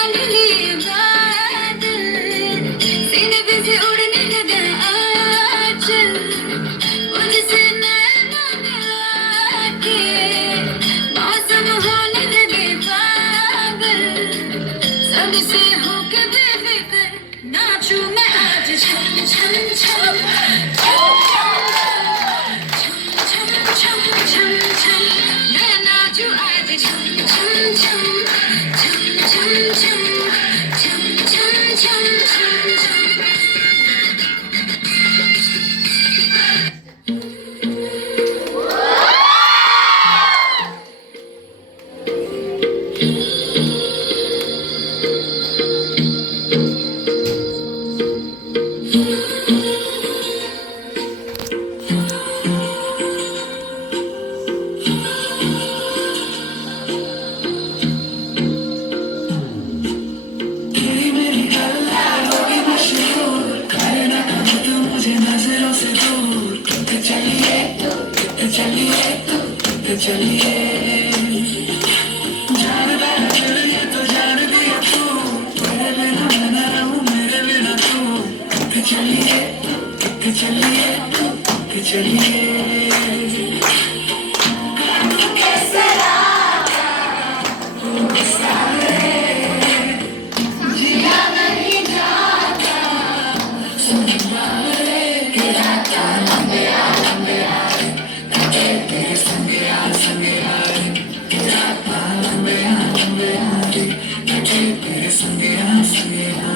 मान लिए बादल, सीने पे से उड़ने लगा आंचल, मुझसे नैना मिला के मौसम होने लगे पागल, सबसे होके बेफिक्र नाचूं मैं आज छम छम छम छम छम छम छम, मैं नाचूं आज छम छम छम छम छम छम छम छम छम छम। चलिए जान बैठा चलिए तो जान दिया तू, तेरे बिना मैं ना रहूं मेरे बिना तू, चलिए चलिए चलिए संगे संगे